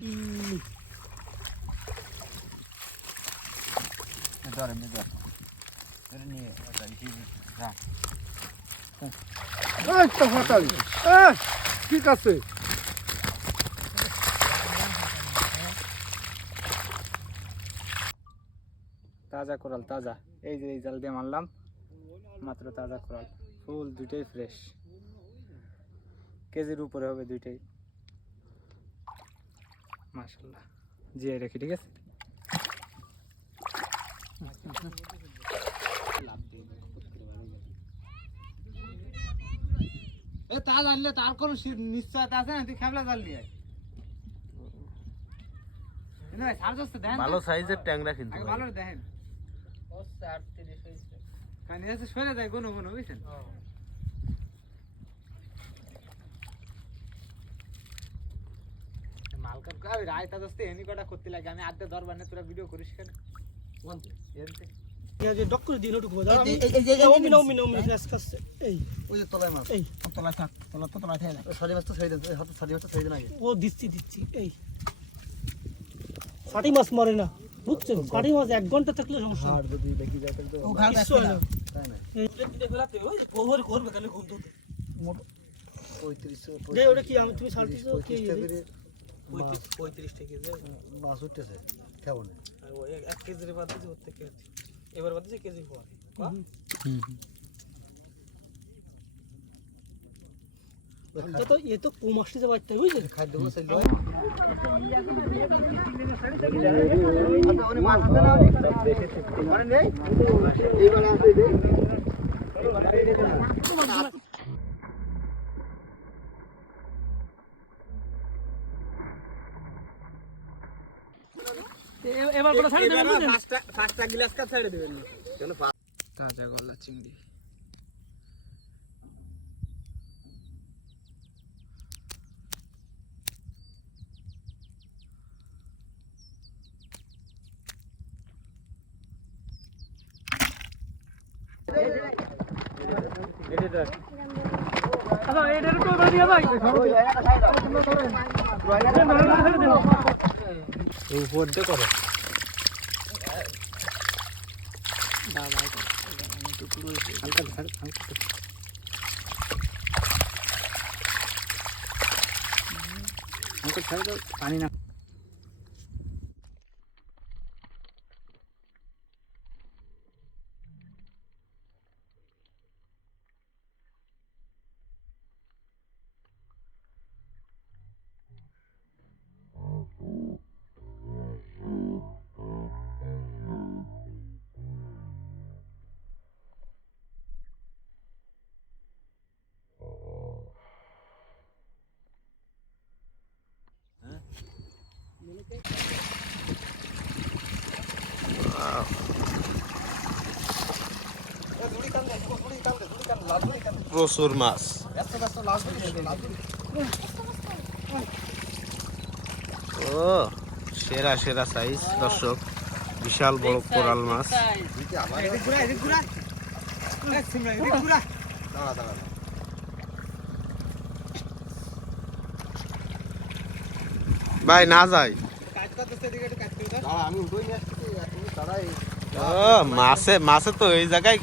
ঠিক আছে তাজা কোরাল তাজা এই যে এই জাল দিয়ে মারলাম মাত্র তাজা কোরাল ফুল দুইটাই ফ্রেশ কেজির উপরে হবে দুইটাই মাশাআল্লাহ জিয়ে রাখি ঠিক আছে তাজ আনলে তার কোনো নিশ্চয়তা আছে না তুই খেবলা জাল নিয়ে ভালো সাইজের ট্যাংরা কিন্তু ভালো দেখেন কানে আছে সরে যায় কোনো কোনো বুঝছেন মালকার কাই রায়তা দস্তে এনি কটা করতে লাগে আমি আধে দরবার না তোরা ভিডিও করিস কেন কোনতে এনতে এই যে ডক করে দিন ওটুকু দাও এই মিনো ফ্রেশ করছে এই ওই যে তলায় মাছ এই তলায় থাক তলা তো তলায় থাকে না সাড়ে মাছ তো ছেড়ে দেন হাতে সাড়ে মাছ তো ছেড়ে দেন আগে ও দিচ্ছি এই সাড়ে মাছ মরে না বুঝছেন সাড়ে মাছ 1 ঘন্টা থাকলে সমস্যা আর যদি দেখি যায় তো ও ঘাড় দেখে না তাই না এই প্লেটে ফেলাতে ওই ওভার করবে কেন ঘুম তো 35 যে ওটা কি আমি তুমি 35 কি 35 টাকা যে মাছ উঠতেছে কেমন আর ওই 1 কেজির বাদ দিয়ে উঠতে কেজি এবার বাদ দিয়ে কেজি পড়ে তো ये तो कोमस्टी से बात है बुझले खाद्य को से लो ओने माছ আছে না মানে নেই এইবার আছে দে এবার বড় ছাড়ে দেবেন ফাস্টটা গ্লাস কা ছাড়ে দেবেন কেন তাজা গলা চিংড়ি আচ্ছা এটার তো বাড়ি ভাই এই উপরটা করো দাদা তো পুরো হালকা ছাড় দাও পানি না প্রচুর মাছ ও সেরা সেরা সাইজ দর্শক বিশাল বড় কোরাল মাছ ভাই না যাই মাছে তো এই জায়গায়